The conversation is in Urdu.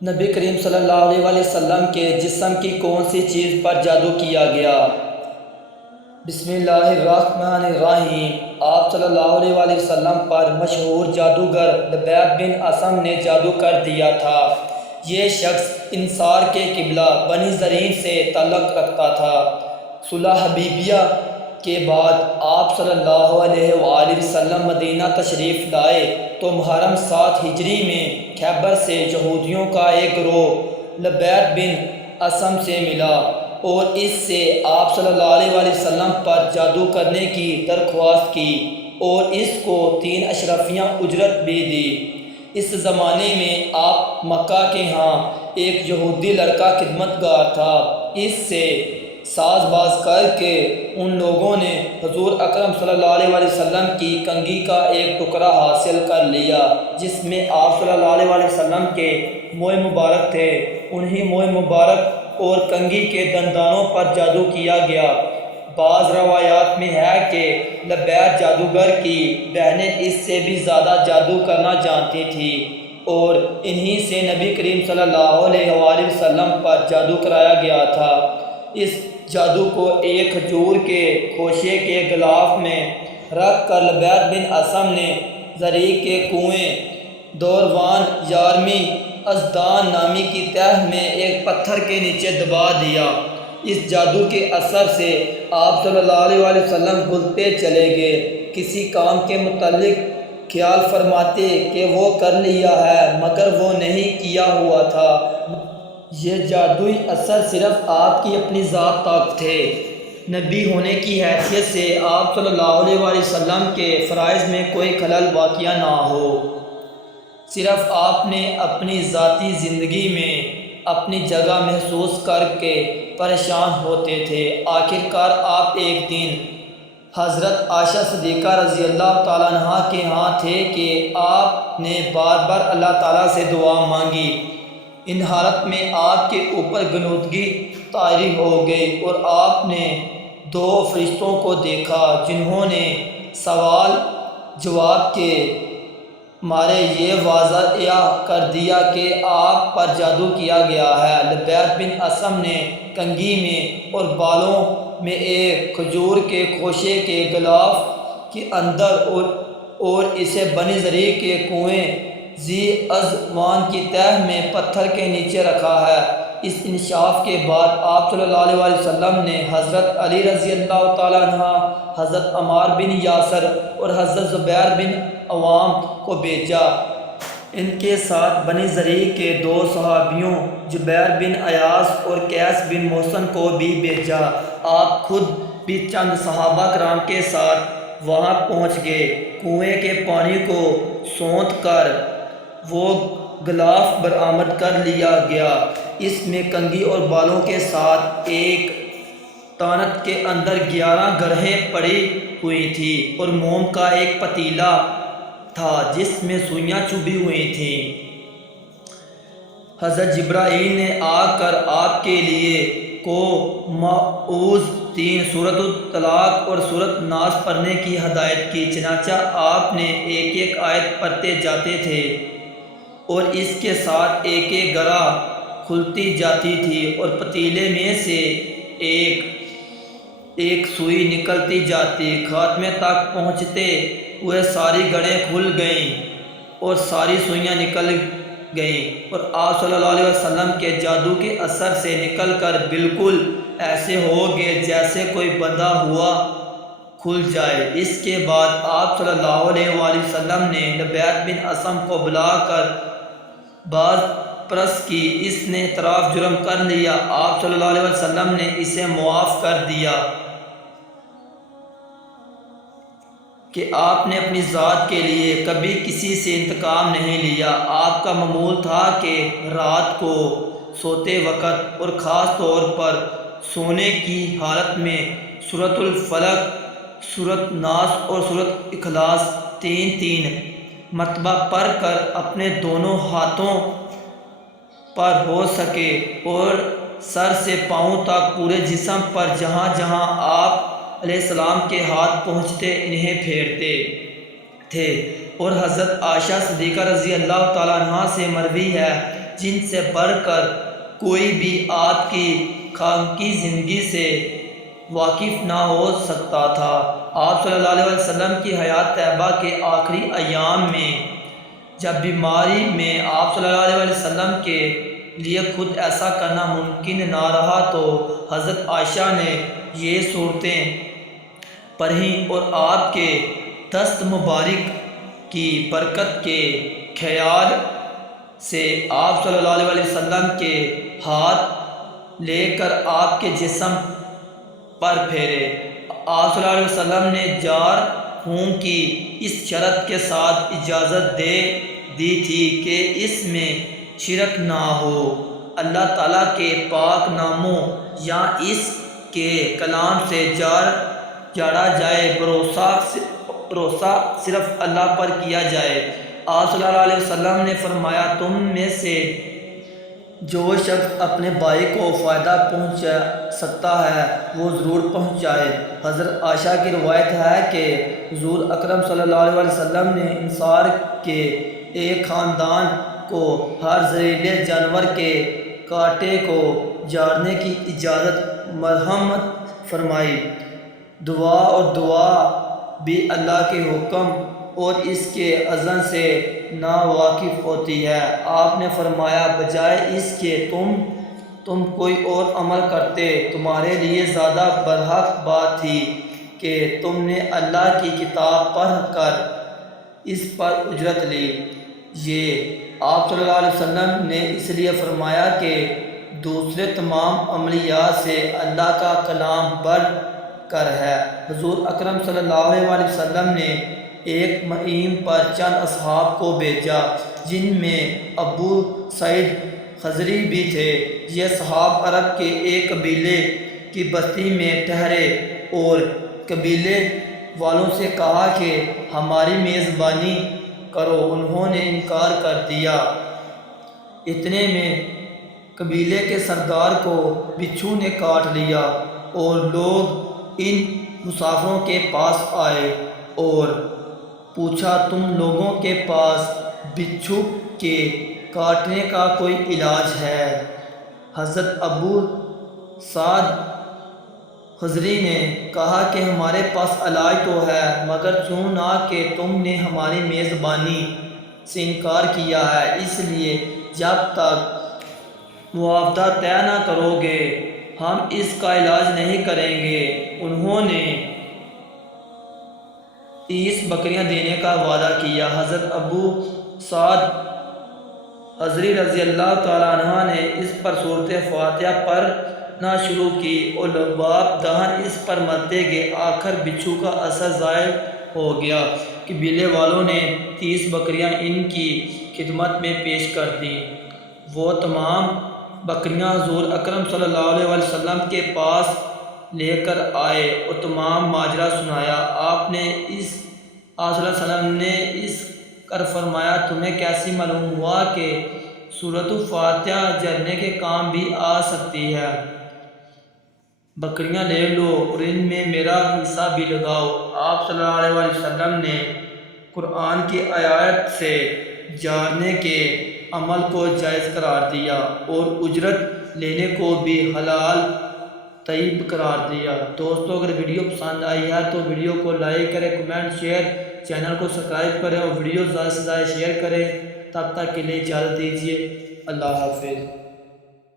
نبی کریم صلی اللہ علیہ وآلہ وسلم کے جسم کی کون سی چیز پر جادو کیا گیا؟ بسم اللہ الرحمن الرحیم۔ آپ صلی اللہ علیہ وآلہ وسلم پر مشہور جادوگر لبید بن اسم نے جادو کر دیا تھا۔ یہ شخص انصار کے قبیلہ بنی زرین سے تعلق رکھتا تھا۔ صلح حدیبیہ کے بعد آپ صلی اللہ علیہ وآلہ وسلم مدینہ تشریف لائے تو محرم 7 ہجری میں خیبر سے یہودیوں کا ایک گروہ لبید بن اسم سے ملا اور اس سے آپ صلی اللہ علیہ وآلہ وسلم پر جادو کرنے کی درخواست کی اور اس کو 3 اشرفیہ اجرت بھی دی۔ اس زمانے میں آپ مکہ کے ہاں ایک یہودی لڑکا خدمتگار تھا۔ اس سے ساز باز کر کے ان لوگوں نے حضور اکرم صلی اللہ علیہ وآلہ وسلم کی کنگھی کا ایک ٹکڑا حاصل کر لیا جس میں آپ صلی اللہ علیہ وآلہ وسلم کے موئے مبارک تھے۔ انہی موئے مبارک اور کنگھی کے دندانوں پر جادو کیا گیا۔ بعض روایات میں ہے کہ لبید جادوگر کی بہنیں اس سے بھی زیادہ جادو کرنا جانتی تھیں اور انہی سے نبی کریم صلی اللہ علیہ وآلہ وسلم پر جادو کرایا گیا تھا۔ اس جادو کو ایک کھجور کے خوشے کے غلاف میں رکھ کر لبید بن اسم نے زریع کے کنویں دوروان 11ویں ازدان نامی کی تہ میں ایک پتھر کے نیچے دبا دیا۔ اس جادو کے اثر سے آپ صلی اللہ علیہ وآلہ وسلم گھلتے چلے گئے۔ کسی کام کے متعلق خیال فرماتے کہ وہ کر لیا ہے مگر وہ نہیں کیا ہوا تھا۔ یہ جادوئی اثر صرف آپ کی اپنی ذات تک تھے۔ نبی ہونے کی حیثیت سے آپ صلی اللہ علیہ وآلہ وسلم کے فرائض میں کوئی خلل واقع نہ ہو۔ صرف آپ نے اپنی ذاتی زندگی میں اپنی جگہ محسوس کر کے پریشان ہوتے تھے۔ آخر کار آپ ایک دن حضرت عائشہ صدیقہ رضی اللہ تعالیٰ عنہا کے ہاں تھے کہ آپ نے بار بار اللہ تعالیٰ سے دعا مانگی۔ ان حالت میں آپ کے اوپر غنودگی طاری ہو گئی اور آپ نے 2 فرشتوں کو دیکھا جنہوں نے سوال جواب کے مارے یہ واضح کر دیا کہ آپ پر جادو کیا گیا ہے۔ لبید بن اسم نے کنگھی میں اور بالوں میں ایک کھجور کے خوشے کے غلاف کے اندر اور اسے بنی زرع کے کنویں ذی ازوان کی تہ میں پتھر کے نیچے رکھا ہے۔ اس انکشاف کے بعد آپ صلی اللہ علیہ وآلہ وسلم نے حضرت علی رضی اللہ تعالیٰ عنہ، حضرت عمار بن یاسر اور حضرت زبیر بن عوام کو بھیجا۔ ان کے ساتھ بنی زرع کے 2 صحابیوں جبیر بن ایاس اور قیس بن محصن کو بھی بھیجا۔ آپ خود بھی چند صحابہ کرام کے ساتھ وہاں پہنچ گئے۔ کنویں کے پانی کو سونت کر وہ غلاف برآمد کر لیا گیا۔ اس میں کنگھی اور بالوں کے ساتھ ایک تانت کے اندر 11 گرہیں پڑی ہوئی تھیں اور موم کا ایک پتیلا تھا جس میں سوئیاں چبھی ہوئی تھیں۔ حضرت جبرائیل نے آ کر آپ کے لیے کو معوذ 3 سورۃ الطلاق اور سورۃ ناس پڑھنے کی ہدایت کی۔ چنانچہ آپ نے ایک ایک آیت پڑھتے جاتے تھے اور اس کے ساتھ ایک ایک گرہ کھلتی جاتی تھی اور پتیلے میں سے ایک ایک سوئی نکلتی جاتی۔ خاتمے تک پہنچتے ہوئے ساری گڑھیں کھل گئیں اور ساری سوئیاں نکل گئیں اور آپ صلی اللہ علیہ وسلم کے جادو کے اثر سے نکل کر بالکل ایسے ہو گئے جیسے کوئی بندھا ہوا کھل جائے۔ اس کے بعد آپ صلی اللہ علیہ وآلہ وسلم نے لبید بن اسم کو بلا کر باز پرس کی۔ اس نے اعتراف جرم کر لیا۔ آپ صلی اللہ علیہ وسلم نے اسے معاف کر دیا کہ آپ نے اپنی ذات کے لیے کبھی کسی سے انتقام نہیں لیا۔ آپ کا معمول تھا کہ رات کو سوتے وقت اور خاص طور پر سونے کی حالت میں سورۃ الفلق، سورۃ ناس اور سورۃ اخلاص 3 مرتبہ پڑھ کر اپنے دونوں ہاتھوں پر ہو سکے اور سر سے پاؤں تک پورے جسم پر جہاں جہاں آپ علیہ السلام کے ہاتھ پہنچتے انہیں پھیرتے تھے۔ اور حضرت عائشہ صدیقہ رضی اللہ تعالیٰ عنہ سے مروی ہے جن سے بڑھ کر کوئی بھی آپ کی خاکی زندگی سے واقف نہ ہو سکتا تھا۔ آپ صلی اللہ علیہ وسلم کی حیات طیبہ کے آخری ایام میں جب بیماری میں آپ صلی اللہ علیہ وسلم کے لیے خود ایسا کرنا ممکن نہ رہا تو حضرت عائشہ نے یہ صورتیں پڑھیں اور آپ کے دست مبارک کی برکت کے خیال سے آپ صلی اللہ علیہ وسلم کے ہاتھ لے کر آپ کے جسم پر پھیرے۔ آپ صلی اللہ علیہ وسلم نے جار ہوں کی اس شرط کے ساتھ اجازت دے دی تھی کہ اس میں شرک نہ ہو، اللہ تعالیٰ کے پاک ناموں یا اس کے کلام سے جاڑا جائے، بھروسہ صرف اللہ پر کیا جائے۔ آپ صلی اللہ علیہ وسلم نے فرمایا، تم میں سے جو شخص اپنے بھائی کو فائدہ پہنچا سکتا ہے وہ ضرور پہنچائے۔ حضرت عائشہ کی روایت ہے کہ حضور اکرم صلی اللہ علیہ وسلم نے انصار کے ایک خاندان کو ہر زہریلے جانور کے کانٹے کو جاڑنے کی اجازت مرحمت فرمائی۔ دعا بھی اللہ کے حکم اور اس کے اذن سے ناواقف ہوتی ہے۔ آپ نے فرمایا، بجائے اس کے تم کوئی اور عمل کرتے، تمہارے لیے زیادہ برحق بات تھی کہ تم نے اللہ کی کتاب پڑھ کر اس پر اجرت لی۔ یہ آپ صلی اللہ علیہ وسلم نے اس لیے فرمایا کہ دوسرے تمام عملیات سے اللہ کا کلام بڑھ کر ہے۔ حضور اکرم صلی اللہ علیہ وسلم نے ایک مہم پر چند اصحاب کو بھیجا جن میں ابو سعید خضری بھی تھے۔ یہ صحاب عرب کے ایک قبیلے کی بستی میں ٹھہرے اور قبیلے والوں سے کہا کہ ہماری میزبانی کرو۔ انہوں نے انکار کر دیا۔ اتنے میں قبیلے کے سردار کو بچھو نے کاٹ لیا اور لوگ ان مسافروں کے پاس آئے اور پوچھا، تم لوگوں کے پاس بچھو کے کاٹنے کا کوئی علاج ہے؟ حضرت ابو سعد خضری نے کہا کہ ہمارے پاس علاج تو ہے، مگر چونکہ تم نے ہماری میزبانی سے انکار کیا ہے، اس لیے جب تک معاوضہ طے نہ کرو گے ہم اس کا علاج نہیں کریں گے۔ انہوں نے 30 بکریاں دینے کا وعدہ کیا۔ حضرت ابو سعد خضری رضی اللہ تعالیٰ عنہ نے اس پر سورۃ فاتحہ پڑھنا شروع کی اور لباب دہن اس پر مرتے گئے، آخر بچھو کا اثر ظاہر ہو گیا۔ قبیلے والوں نے 30 بکریاں ان کی خدمت میں پیش کر دیں۔ وہ تمام بکریاں حضور اکرم صلی اللہ علیہ وسلم کے پاس لے کر آئے اور تمام ماجرا سنایا۔ آپ صلی اللہ علیہ وسلم نے اس کر فرمایا، تمہیں کیسے معلوم ہوا کہ سورۃ فاتحہ جڑنے کے کام بھی آ سکتی ہے؟ بکریاں لے لو اور ان میں میرا حصہ بھی لگاؤ۔ آپ صلی اللہ علیہ وسلم نے قرآن کی آیات سے جاڑنے کے عمل کو جائز قرار دیا اور اجرت لینے کو بھی حلال طیب قرار دیا۔ دوستو، اگر ویڈیو پسند آئی ہے تو ویڈیو کو لائک کریں، کمنٹ، شیئر، چینل کو سبسکرائب کریں اور ویڈیو زیادہ سے زیادہ شیئر کریں۔ تب تک کے لیے اجازت دیجیے، اللہ حافظ۔